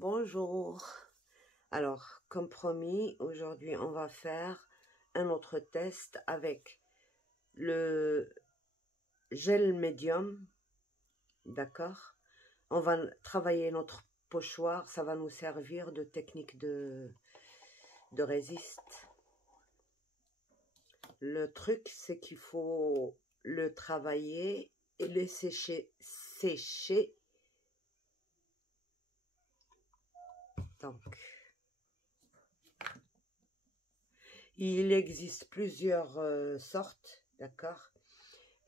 Bonjour. Alors, comme promis, aujourd'hui, on va faire un autre test avec le gel médium. D'accord? On va travailler notre pochoir. Ça va nous servir de technique de résiste. Le truc, c'est qu'il faut le travailler et le sécher. Donc, il existe plusieurs sortes, d'accord?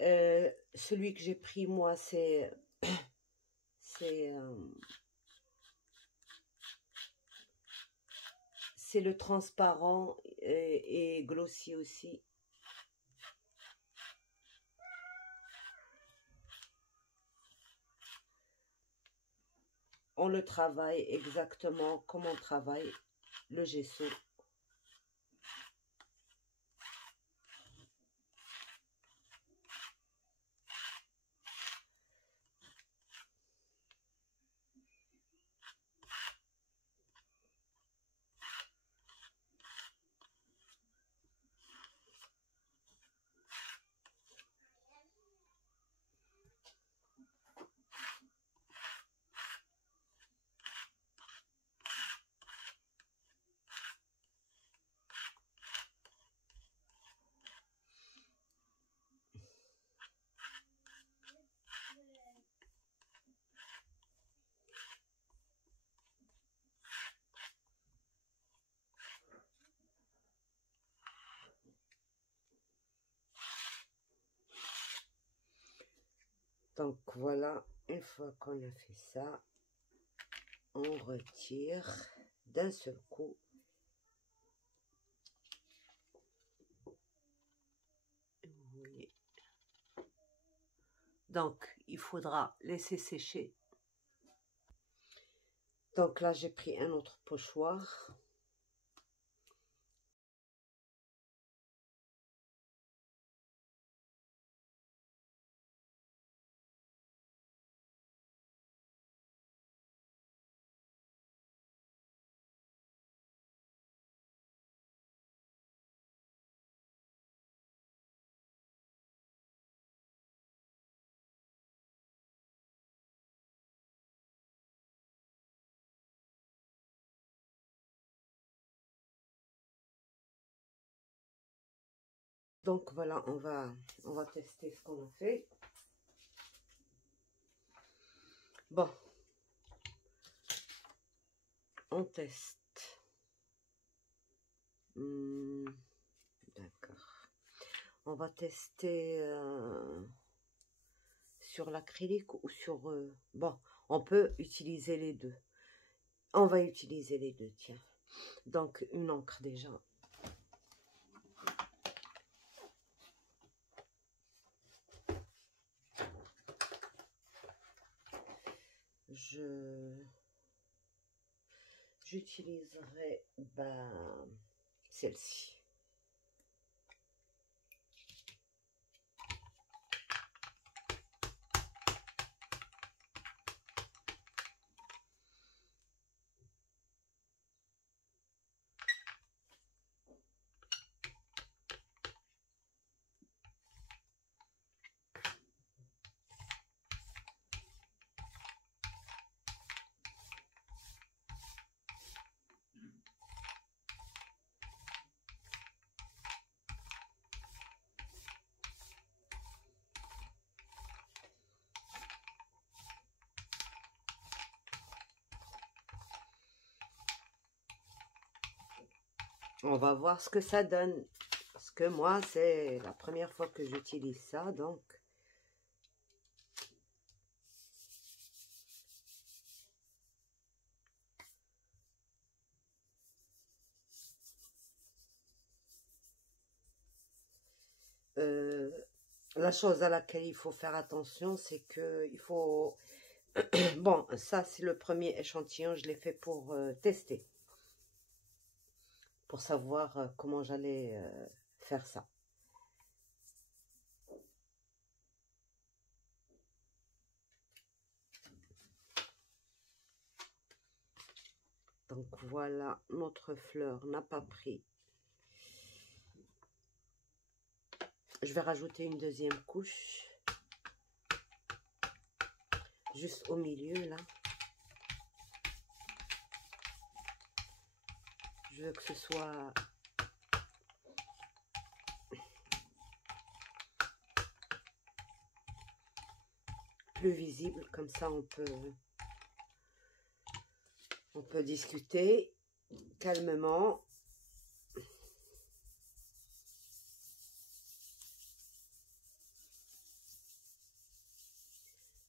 Celui que j'ai pris, moi, c'est le transparent et glossy aussi. On le travaille exactement comme on travaille le gesso. Donc voilà, une fois qu'on a fait ça, on retire d'un seul coup. Oui. Donc, il faudra laisser sécher. Donc là, j'ai pris un autre pochoir. Donc voilà, on va tester ce qu'on a fait. Bon, on teste. D'accord. On va tester sur l'acrylique ou sur... bon, on peut utiliser les deux. On va utiliser les deux, tiens. Donc, une encre déjà. J'utiliserai celle-ci. On va voir ce que ça donne. Parce que moi, c'est la première fois que j'utilise ça, donc... la chose à laquelle il faut faire attention, c'est que il faut... Bon, ça, c'est le premier échantillon. Je l'ai fait pour tester. Pour savoir comment j'allais faire ça. Donc voilà, notre fleur n'a pas pris. Je vais rajouter une deuxième couche. Juste au milieu, là. Je veux que ce soit plus visible, comme ça on peut discuter calmement.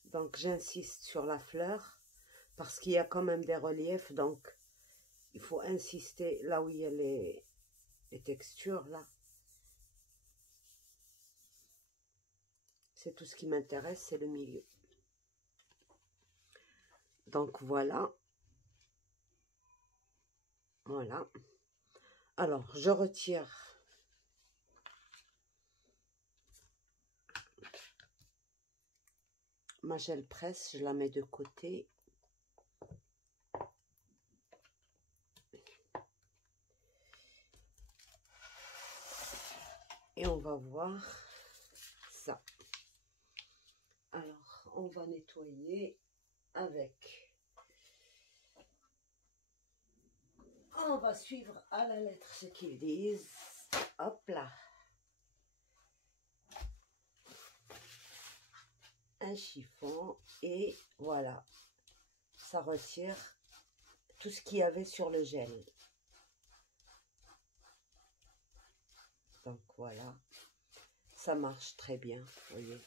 Donc j'insiste sur la fleur parce qu'il y a quand même des reliefs, donc il faut insister là où il y a les textures là. C'est tout ce qui m'intéresse, c'est le milieu. Donc voilà. Voilà. Alors je retire ma gel presse, je la mets de côté. Et on va voir ça. Alors, on va nettoyer avec. On va suivre à la lettre ce qu'ils disent. Hop là. Un chiffon et voilà. Ça retire tout ce qu'il y avait sur le gel. Donc voilà. Ça marche très bien, vous voyez.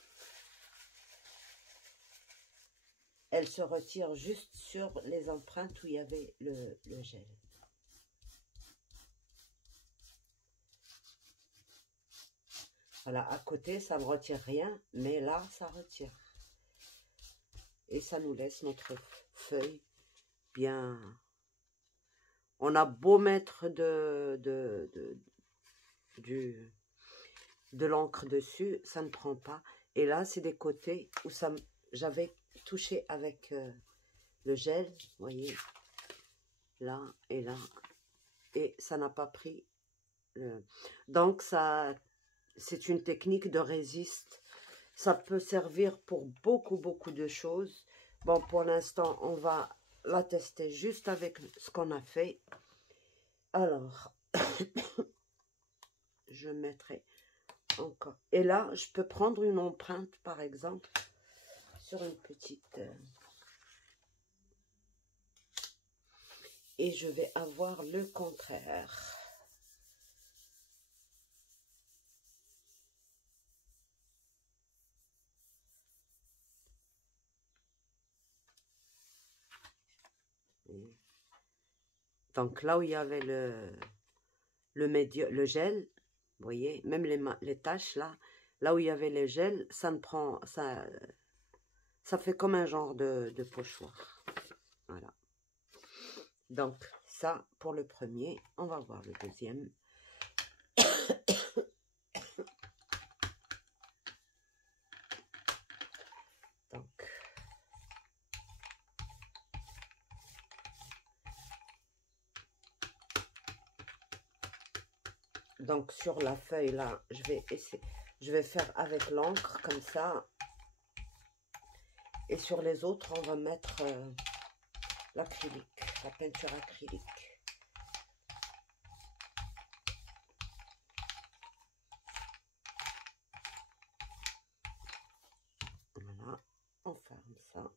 Elle se retire juste sur les empreintes où il y avait le gel. Voilà, à côté, ça ne retire rien, mais là, ça retire. Et ça nous laisse notre feuille bien... On a beau mettre de l'encre dessus, ça ne prend pas. Et là, c'est des côtés où j'avais touché avec le gel, vous voyez, là et là. Et ça n'a pas pris. Donc, ça, c'est une technique de résiste. Ça peut servir pour beaucoup de choses. Bon, pour l'instant, on va la tester juste avec ce qu'on a fait. Alors, je mettrai encore. Et là, je peux prendre une empreinte, par exemple, sur une petite... et je vais avoir le contraire. Donc là où il y avait le gel, vous voyez, même les taches là où il y avait le gel, ça ne prend, ça fait comme un genre de pochoir. Voilà. Donc ça pour le premier, on va voir le deuxième. Donc sur la feuille là, je vais faire avec l'encre comme ça. Et sur les autres, on va mettre l'acrylique, la peinture acrylique. Voilà, on ferme ça.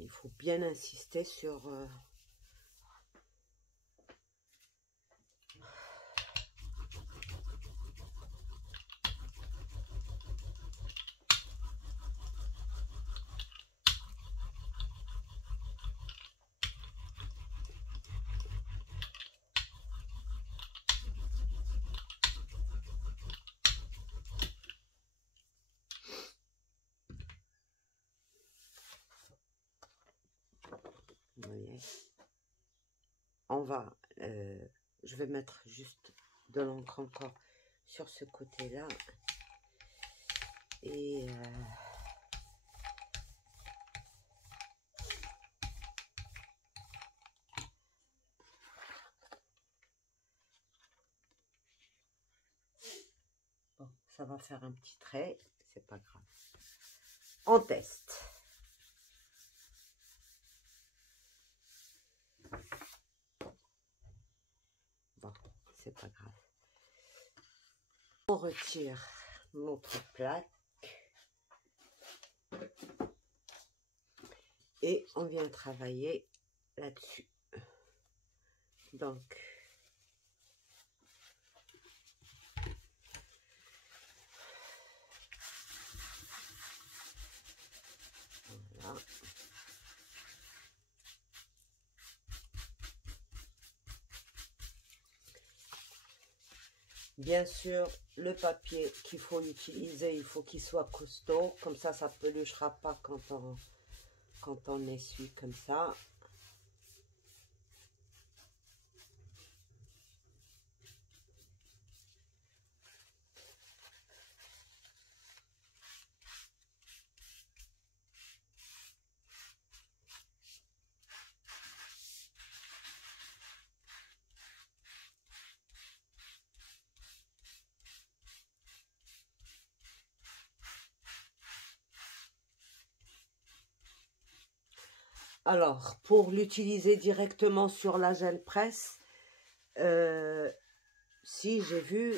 Il faut bien insister sur... On va, je vais mettre juste de l'encre encore sur ce côté-là. Et bon, ça va faire un petit trait, c'est pas grave. On teste. Bon, c'est pas grave. On retire notre plaque et on vient travailler là-dessus. Donc, voilà. Bien sûr, le papier qu'il faut utiliser, il faut qu'il soit costaud, comme ça ne peluchera pas quand on essuie comme ça. Alors, pour l'utiliser directement sur la gel presse, si j'ai vu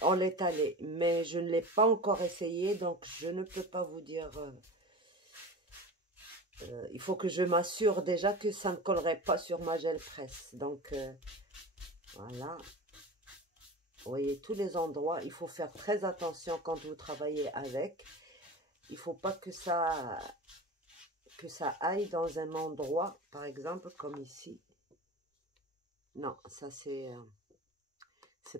en l'étaler, mais je ne l'ai pas encore essayé, donc je ne peux pas vous dire. Il faut que je m'assure déjà que ça ne collerait pas sur ma gel presse. Donc, voilà. Vous voyez, tous les endroits, il faut faire très attention quand vous travaillez avec. Il ne faut pas que ça aille dans un endroit, par exemple, comme ici. Non, ça c'est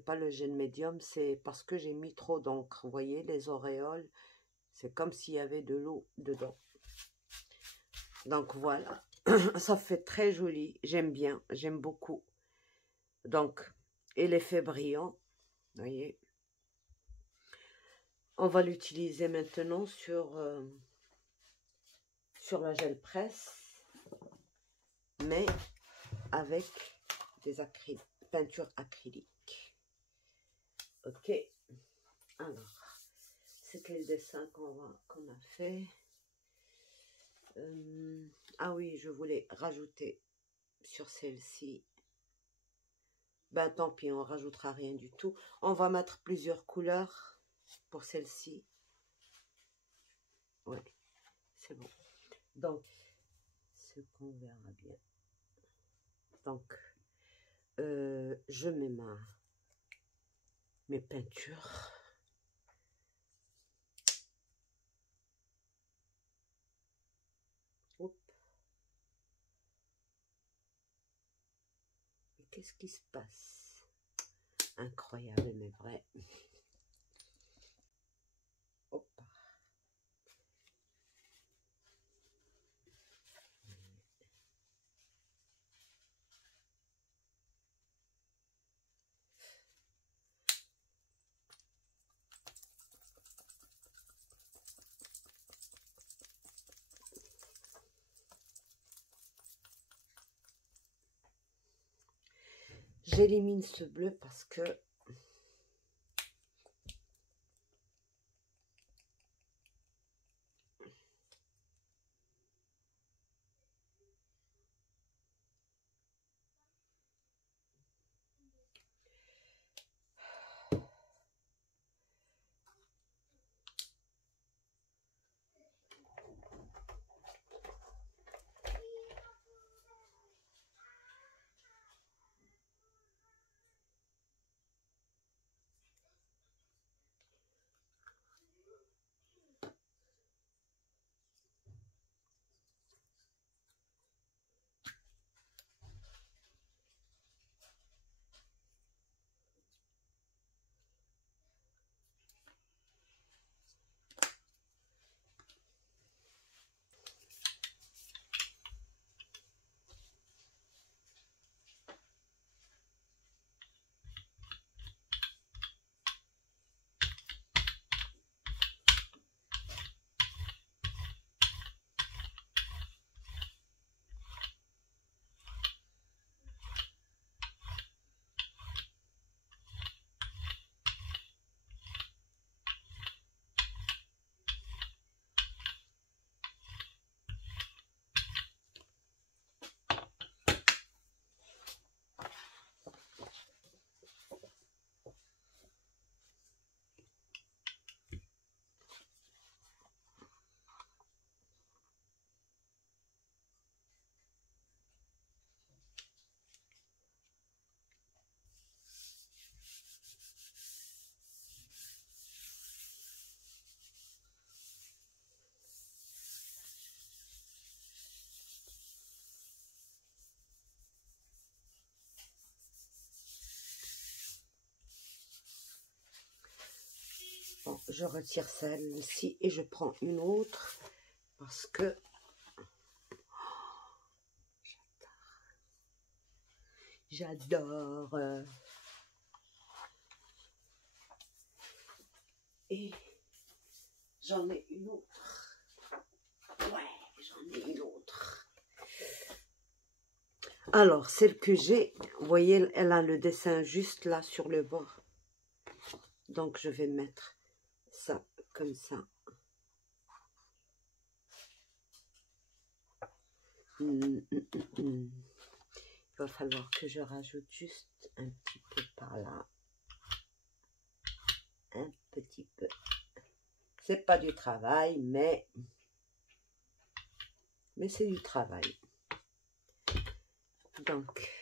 pas le gel médium, c'est parce que j'ai mis trop d'encre. Vous voyez, les auréoles, c'est comme s'il y avait de l'eau dedans. Donc voilà, ça fait très joli, j'aime bien, j'aime beaucoup. Donc, et l'effet brillant, vous voyez. On va l'utiliser maintenant sur la gel presse, mais avec des peintures acryliques. Ok, alors, c'était le dessin qu'on a fait. Ah oui, je voulais rajouter sur celle-ci. Ben tant pis, on rajoutera rien du tout. On va mettre plusieurs couleurs pour celle-ci. Ouais, c'est bon. Donc, ce qu'on verra bien. Donc, je mets mes peintures. Hop. Et qu'est-ce qui se passe? Incroyable, mais vrai. Hop. J'élimine ce bleu parce que Bon, je retire celle-ci et je prends une autre parce que j'adore. Et j'en ai une autre. Ouais, j'en ai une autre. Alors, celle que j'ai, vous voyez, elle a le dessin juste là sur le bord. Donc, je vais mettre ça comme ça. Il va falloir que je rajoute juste un petit peu par là. Un petit peu. C'est pas du travail, mais c'est du travail. Donc,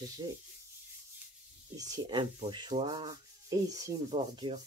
j'ai ici un pochoir et ici une bordure.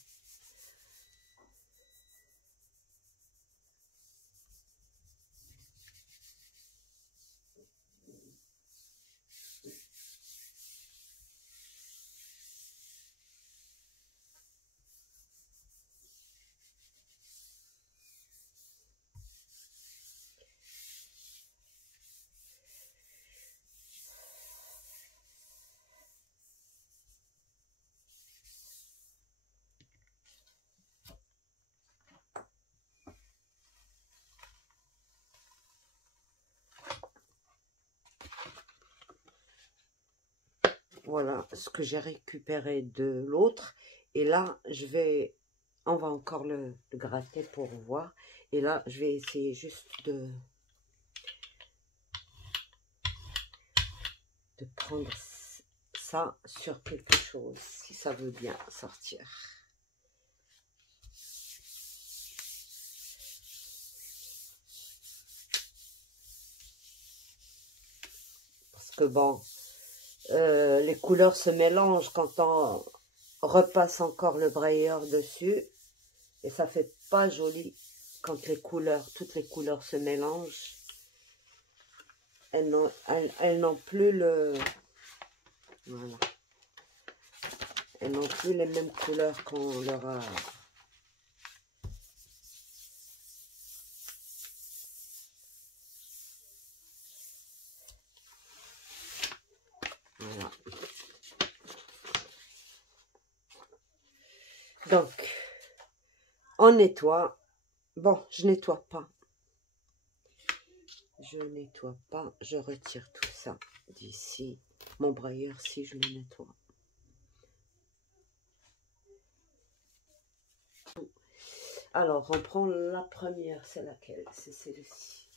Voilà ce que j'ai récupéré de l'autre. Et là, on va encore le gratter pour voir. Et là, je vais essayer juste de prendre ça sur quelque chose, si ça veut bien sortir. Parce que bon, les couleurs se mélangent quand on repasse encore le brayeur dessus. Et ça fait pas joli quand toutes les couleurs se mélangent. Elles n'ont plus le... Voilà. Elles n'ont plus les mêmes couleurs qu'on leur a... Voilà. Donc, on nettoie. Bon, je nettoie pas. Je nettoie pas. Je retire tout ça d'ici. Mon brayeur, si je le nettoie. Alors, on prend la première. C'est laquelle? C'est celle-ci.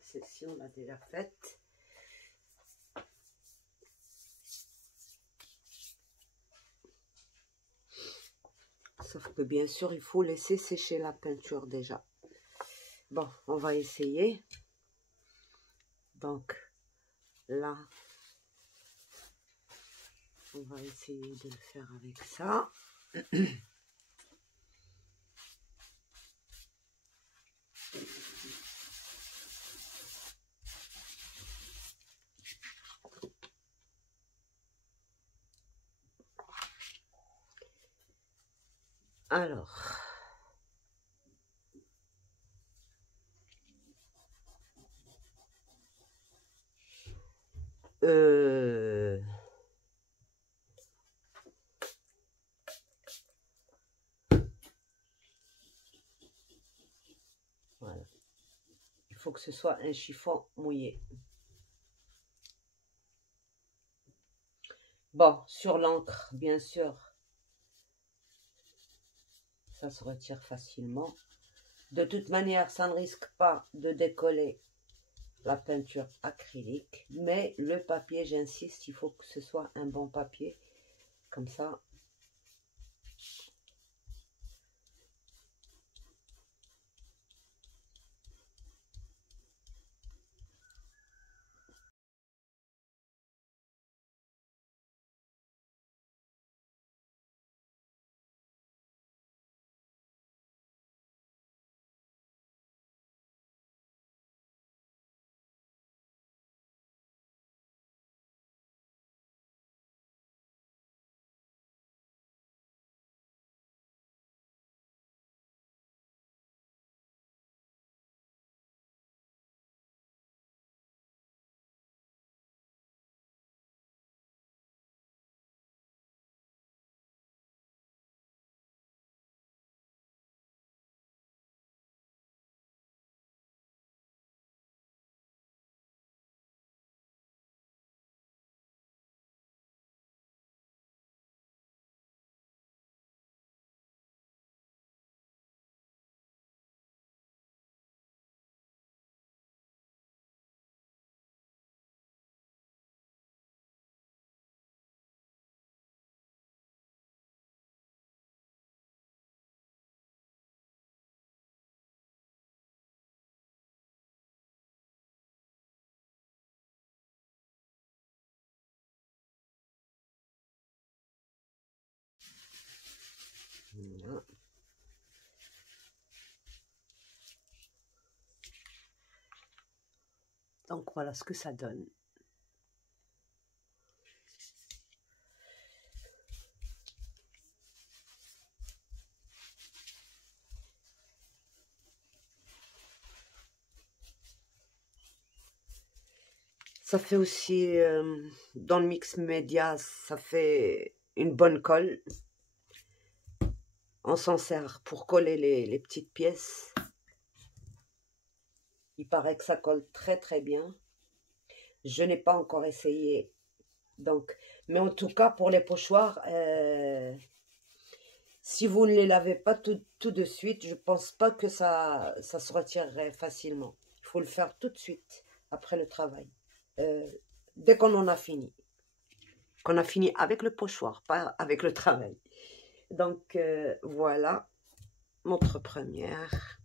Celle-ci, on l'a déjà faite. Sauf que bien sûr, il faut laisser sécher la peinture déjà. Bon, on va essayer. Donc, là, on va essayer de le faire avec ça. Alors, voilà. Il faut que ce soit un chiffon mouillé. Bon, sur l'encre, bien sûr, ça se retire facilement. De toute manière, ça ne risque pas de décoller la peinture acrylique, mais le papier, j'insiste, il faut que ce soit un bon papier, comme ça Donc voilà ce que ça donne. Ça fait aussi, dans le mix média, ça fait une bonne colle. On s'en sert pour coller les petites pièces. Il paraît que ça colle très très bien. Je n'ai pas encore essayé. Donc, mais en tout cas, pour les pochoirs, si vous ne les lavez pas tout de suite, je pense pas que ça se retirerait facilement. Il faut le faire tout de suite, après le travail. Dès qu'on en a fini. Qu'on a fini avec le pochoir, pas avec le travail. Donc, voilà notre première.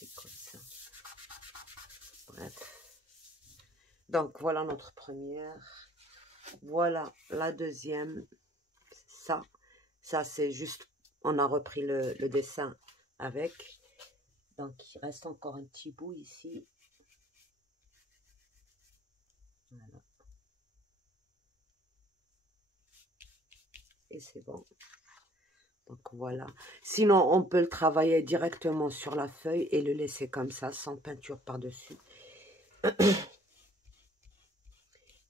C'est comme ça. Bref. Donc, voilà notre première. Voilà la deuxième. Ça c'est juste, on a repris le dessin avec. Donc, il reste encore un petit bout ici. Voilà. Et c'est bon. Donc, voilà. Sinon, on peut le travailler directement sur la feuille et le laisser comme ça, sans peinture par-dessus.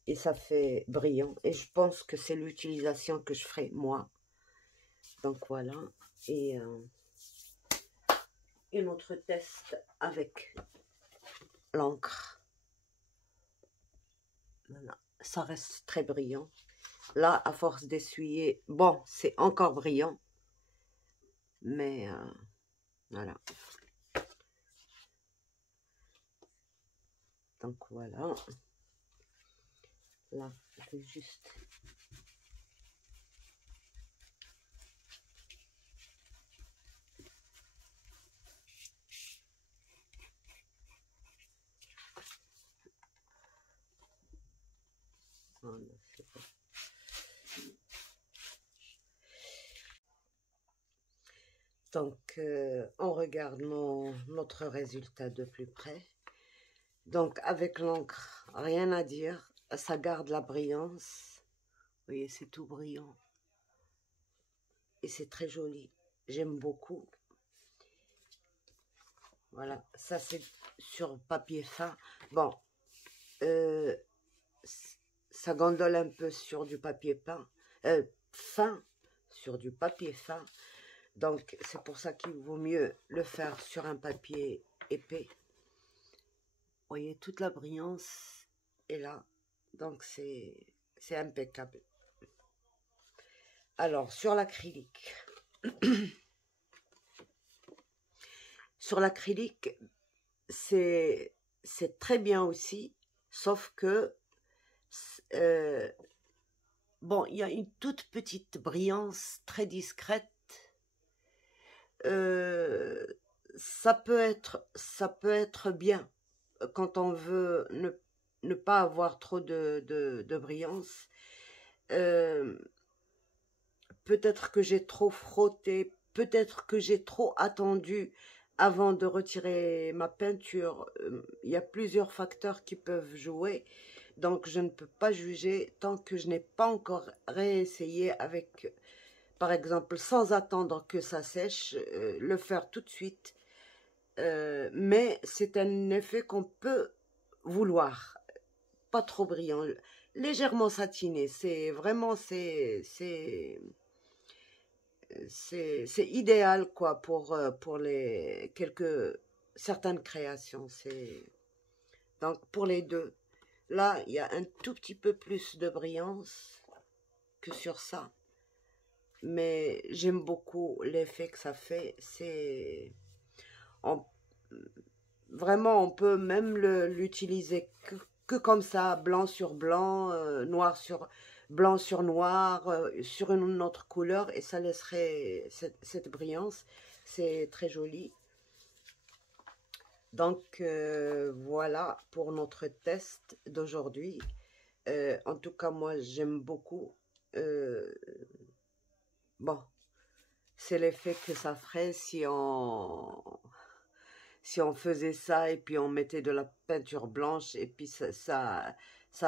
Et ça fait brillant. Et je pense que c'est l'utilisation que je ferai, moi. Donc, voilà. Et notre test avec l'encre. Voilà. Ça reste très brillant. Là, à force d'essuyer, bon, c'est encore brillant. Mais, voilà. Donc, voilà. Là, je vais juste... Voilà, c'est bon. Donc, on regarde notre résultat de plus près. Donc, avec l'encre, rien à dire. Ça garde la brillance. Vous voyez, c'est tout brillant. Et c'est très joli. J'aime beaucoup. Voilà, ça c'est sur papier fin. Bon, ça gondole un peu sur du papier fin, sur du papier fin. Donc, c'est pour ça qu'il vaut mieux le faire sur un papier épais. Vous voyez, toute la brillance est là. Donc, c'est impeccable. Alors, sur l'acrylique. Sur l'acrylique, c'est très bien aussi, sauf que, bon, il y a une toute petite brillance, très discrète. Ça peut être bien quand on veut ne pas avoir trop de brillance. Peut-être que j'ai trop frotté, peut-être que j'ai trop attendu avant de retirer ma peinture. Il y a plusieurs facteurs qui peuvent jouer, donc je ne peux pas juger tant que je n'ai pas encore réessayé avec, par exemple, sans attendre que ça sèche, le faire tout de suite. Mais c'est un effet qu'on peut vouloir, pas trop brillant, légèrement satiné. C'est vraiment, c'est idéal quoi pour les certaines créations. Donc pour les deux, là il y a un tout petit peu plus de brillance que sur ça, mais j'aime beaucoup l'effet que ça fait. Vraiment on peut même l'utiliser que comme ça, blanc sur blanc, noir sur blanc sur noir, sur une autre couleur, et ça laisserait cette brillance. C'est très joli. Donc voilà pour notre test d'aujourd'hui. En tout cas, moi j'aime beaucoup. Bon, c'est l'effet que ça ferait si on faisait ça et puis on mettait de la peinture blanche et puis ça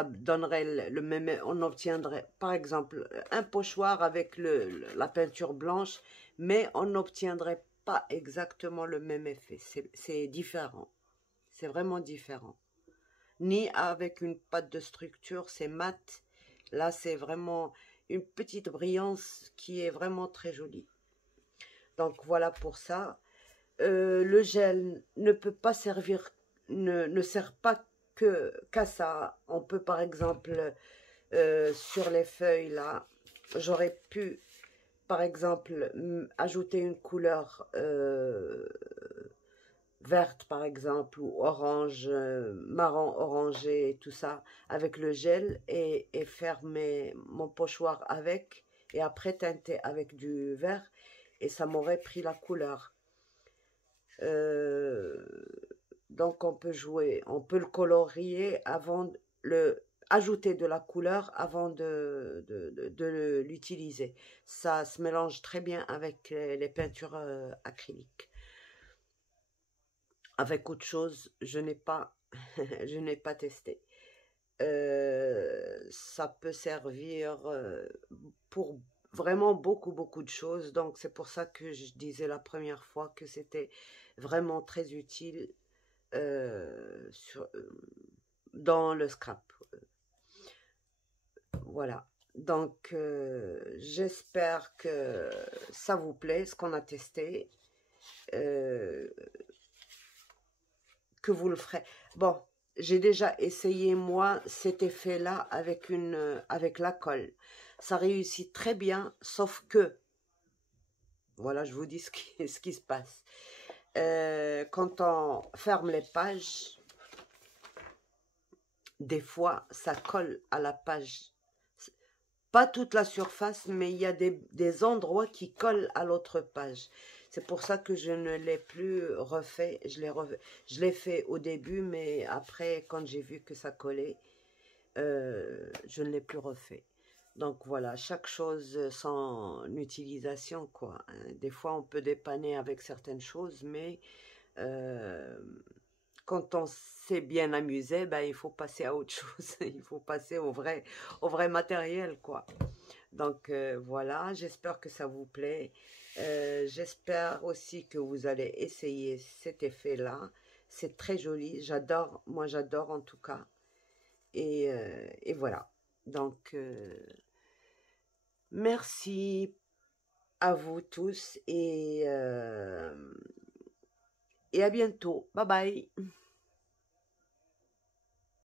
donnerait le même, on obtiendrait par exemple un pochoir avec la peinture blanche, mais on n'obtiendrait pas exactement le même effet. C'est différent, c'est vraiment différent. Ni avec une pâte de structure, c'est mat. Là, c'est vraiment une petite brillance qui est vraiment très jolie. Donc voilà pour ça. Le gel ne peut pas servir, ne sert pas qu'à ça. On peut par exemple sur les feuilles là, j'aurais pu par exemple ajouter une couleur verte par exemple ou orange, marron orangé et tout ça avec le gel et faire mon pochoir avec et après teinter avec du vert et ça m'aurait pris la couleur. Euh, donc on peut jouer, on peut le colorier avant ajouter de la couleur avant de l'utiliser. Ça se mélange très bien avec les peintures acryliques. Avec autre chose, je n'ai pas, je n'ai pas testé. Ça peut servir pour vraiment beaucoup de choses. Donc c'est pour ça que je disais la première fois que c'était vraiment très utile dans le scrap. Voilà. Donc j'espère que ça vous plaît, ce qu'on a testé. Que vous le ferez. Bon, j'ai déjà essayé moi cet effet-là avec la colle. Ça réussit très bien, sauf que, voilà, je vous dis ce qui se passe. Quand on ferme les pages, des fois, ça colle à la page. Pas toute la surface, mais il y a des endroits qui collent à l'autre page. C'est pour ça que je ne l'ai plus refait. Je l'ai fait au début, mais après, quand j'ai vu que ça collait, je ne l'ai plus refait. Donc voilà, chaque chose son utilisation, quoi. Des fois, on peut dépanner avec certaines choses, mais quand on s'est bien amusé, ben, il faut passer à autre chose. Il faut passer au vrai matériel, quoi. Donc voilà, j'espère que ça vous plaît. J'espère aussi que vous allez essayer cet effet-là. C'est très joli, j'adore, moi j'adore en tout cas. Et voilà. Donc merci à vous tous et à bientôt. Bye bye.